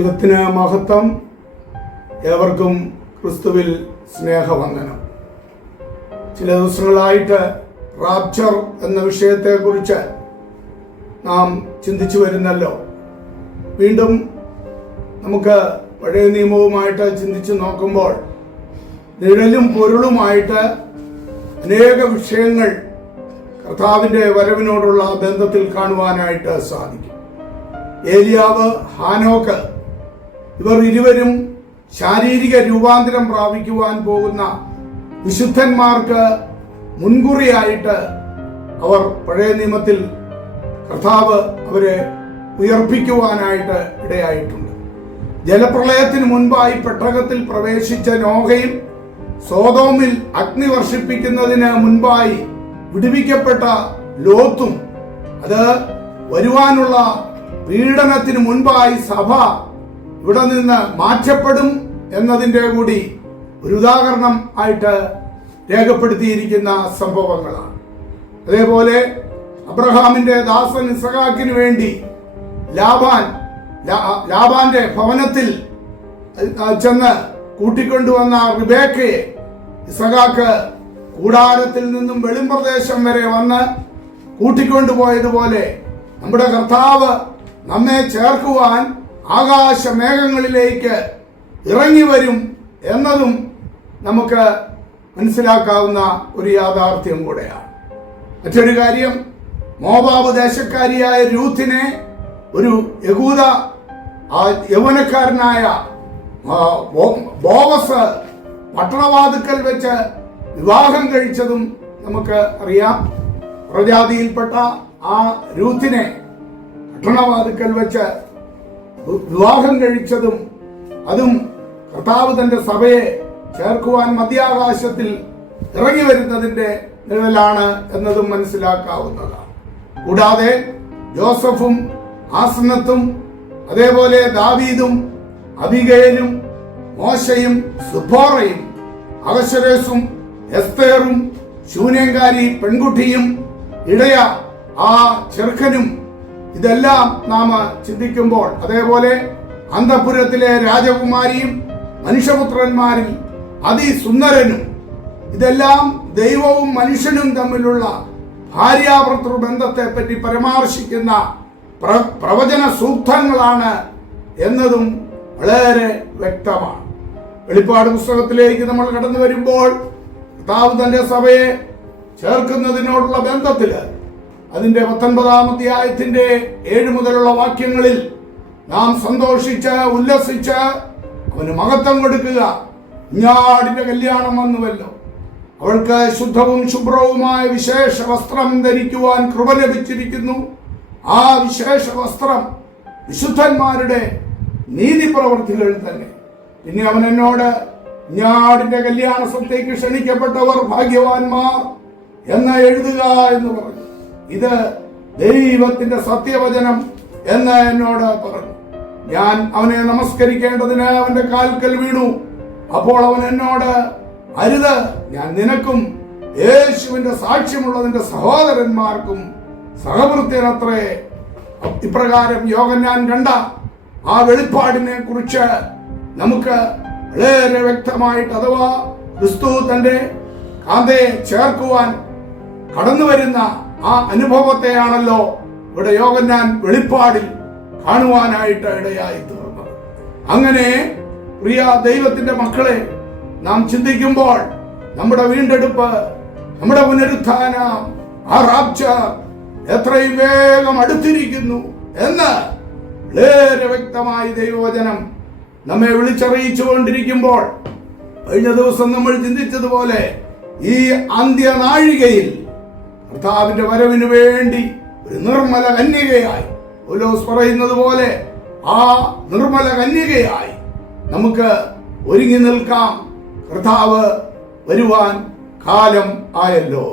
ദൈവത്തിന് മഹത്വം. ഏവർക്കും ക്രിസ്തുവിൽ സ്നേഹവന്ദനം. ചില ദിവസങ്ങളായിട്ട് റാപ്ചർ എന്ന വിഷയത്തെക്കുറിച്ച് നാം ചിന്തിച്ചു വരുന്നല്ലോ. വീണ്ടും നമുക്ക് പഴയ നിയമവുമായിട്ട് ചിന്തിച്ചു നോക്കുമ്പോൾ നിഴലും പൊരുളുമായിട്ട് അനേക വിഷയങ്ങൾ കർത്താവിൻ്റെ വരവിനോടുള്ള ബന്ധത്തിൽ കാണുവാനായിട്ട് സാധിക്കും. ഏലിയാവ്, ഹാനോക്ക് ഇവർ ഇരുവരും ശാരീരിക രൂപാന്തരം പ്രാപിക്കുവാൻ പോകുന്ന വിശുദ്ധന്മാർക്ക് മുൻകുറിയായിട്ട് അവർ പഴയ നിയമത്തിൽ കർത്താവ് അവരെ ഉയർപ്പിക്കുവാനായിട്ട് ഇടയായിട്ടുണ്ട്. ജലപ്രളയത്തിന് മുൻപായി പെട്ടകത്തിൽ പ്രവേശിച്ച നോഹയും സോദോമിൽ അഗ്നി വർഷിപ്പിക്കുന്നതിന് മുൻപായി വിടുവിക്കപ്പെട്ട ലോത്തും, അത് വരുവാനുള്ള പീഡനത്തിന് മുൻപായി സഭ ഇവിടെ നിന്ന് മാറ്റപ്പെടും എന്നതിൻ്റെ കൂടി ഒരു ഉദാഹരണം ആയിട്ട് രേഖപ്പെടുത്തിയിരിക്കുന്ന സംഭവങ്ങളാണ്. അതേപോലെ അബ്രഹാമിന്റെ ദാസൻ ഇസഹാക്കിന് വേണ്ടി ലാബാന്റെ ഭവനത്തിൽ ചെന്ന് കൂട്ടിക്കൊണ്ടുവന്ന റിബേക്കയെ ഇസഹാക്ക് കൂടാരത്തിൽ നിന്നും വെളിമ്പ്രദേശം വരെ വന്ന് കൂട്ടിക്കൊണ്ടുപോയതുപോലെ നമ്മുടെ കർത്താവ് നമ്മെ ചേർക്കുവാൻ ആകാശമേഘങ്ങളിലേക്ക് ഇറങ്ങി വരും എന്നതും നമുക്ക് മനസ്സിലാക്കാവുന്ന ഒരു യാഥാർത്ഥ്യം കൂടെയാണ്. മറ്റൊരു കാര്യം, മോവാബ് ദേശക്കാരിയായ രൂത്തിനെ ഒരു യൗവനക്കാരനായ ബോവസ് പട്ടണവാതുക്കൽ വെച്ച് വിവാഹം കഴിച്ചതും നമുക്ക് അറിയാം. പ്രജാതിയിൽപ്പെട്ട ആ രൂത്തിനെ പട്ടണവാതുക്കൽ വെച്ച് വിവാഹം കഴിച്ചതും അതും കർത്താവ് തന്റെ സഭയെ ചേർക്കുവാൻ മധ്യാകാശത്തിൽ ഇറങ്ങി വരുന്നതിന്റെ നിഴലാണ് എന്നതും മനസ്സിലാക്കാവുന്നതാണ്. കൂടാതെ ജോസഫും ആസനത്തും, അതേപോലെ ദാവീദും അബിഗയിലും, മോശയും സുബോറയും, അഹശ്വേരോശും എസ്തേറും, ശൂന്യങ്കാരി പെൺകുട്ടിയും, ഇടയ ആ ചെറുക്കനും, ഇതെല്ലാം നാം ചിന്തിക്കുമ്പോൾ, അതേപോലെ അന്തഃപുരത്തിലെ രാജകുമാരിയും മനുഷ്യപുത്രന്മാരിൽ അതിസുന്ദരനും, ഇതെല്ലാം ദൈവവും മനുഷ്യനും തമ്മിലുള്ള ഭാര്യാഭർത്തൃ ബന്ധത്തെ പറ്റി പരാമർശിക്കുന്ന പ്രവചന സൂക്തങ്ങളാണ് എന്നതും വളരെ വ്യക്തമാണ്. വെളിപ്പാട് പുസ്തകത്തിലേക്ക് നമ്മൾ കടന്നു വരുമ്പോൾ കർത്താവ് തന്റെ സഭയെ ചേർക്കുന്നതിനോടുള്ള ബന്ധത്തില് അതിന്റെ 19-ാം അധ്യായത്തിന്റെ 7 മുതലുള്ള വാക്യങ്ങളിൽ നാം സന്തോഷിച്ച് ഉല്ലസിച്ച് അവന് മഹത്വം കൊടുക്കുക. കുഞ്ഞാടിന്റെ കല്യാണം വന്നുവല്ലോ, അവൾക്ക് ശുദ്ധവും ശുഭ്രവുമായ വിശേഷ വസ്ത്രം ധരിക്കുവാൻ കൃപ ലഭിച്ചിരിക്കുന്നു. ആ വിശേഷ വസ്ത്രം വിശുദ്ധന്മാരുടെ നീതിപ്രവർത്തികൾ തന്നെ. പിന്നെ അവൻ എന്നോട്, കുഞ്ഞാടിന്റെ കല്യാണ സദ്യയ്ക്ക് ക്ഷണിക്കപ്പെട്ടവർ ഭാഗ്യവാന്മാർ എന്ന് എഴുതുക എന്ന് പറഞ്ഞു. ഇത് ദൈവത്തിന്റെ സത്യവചനം എന്ന് എന്നോട് പറഞ്ഞു. ഞാൻ അവനെ നമസ്കരിക്കേണ്ടതിന് അവന്റെ കാൽക്കൽ വീണു. അപ്പോൾ അവൻ എന്നോട്, അരുത്, ഞാൻ നിനക്കും യേശുവിന്റെ സാക്ഷ്യമുള്ളതിന്റെ സഹോദരന്മാർക്കും സഹവൃത്യനത്രേ. ഇപ്രകാരം യോഹന്നാൻ 2 ആ വെളിപ്പാടിനെ കുറിച്ച് നമുക്ക് വളരെ വ്യക്തമായിട്ട്, അഥവാ ക്രിസ്തു തന്റെ കാന്തയെ ചേർക്കുവാൻ കടന്നു വരുന്ന ആ അനുഭവത്തെയാണല്ലോ ഇവിടെ യോഹന്നാൻ വെളിപ്പാടിൽ കാണുവാനായിട്ട് ഇടയായി തീർന്നത്. അങ്ങനെ പ്രിയ ദൈവത്തിന്റെ മക്കളെ, നാം ചിന്തിക്കുമ്പോൾ നമ്മുടെ വീണ്ടെടുപ്പ്, നമ്മുടെ പുനരുത്ഥാനം, ആ റാപ്ചർ എത്രയും വേഗം അടുത്തിരിക്കുന്നു എന്ന് വളരെ വ്യക്തമായി ദൈവവചനം നമ്മെ വിളിച്ചറിയിച്ചുകൊണ്ടിരിക്കുമ്പോൾ, കഴിഞ്ഞ ദിവസം നമ്മൾ ചിന്തിച്ചതുപോലെ ഈ അന്ത്യനാഴികയിൽ കർത്താവിന്റെ വരവിന് വേണ്ടി ഒരു നിർമ്മല കന്യകയായി, പൗലോസ് പറയുന്നത് പോലെ ആ നിർമ്മല കന്യകയായി നമുക്ക് ഒരുങ്ങി നിൽക്കാം. കർത്താവ് വരുവാൻ കാലം ആയല്ലോ.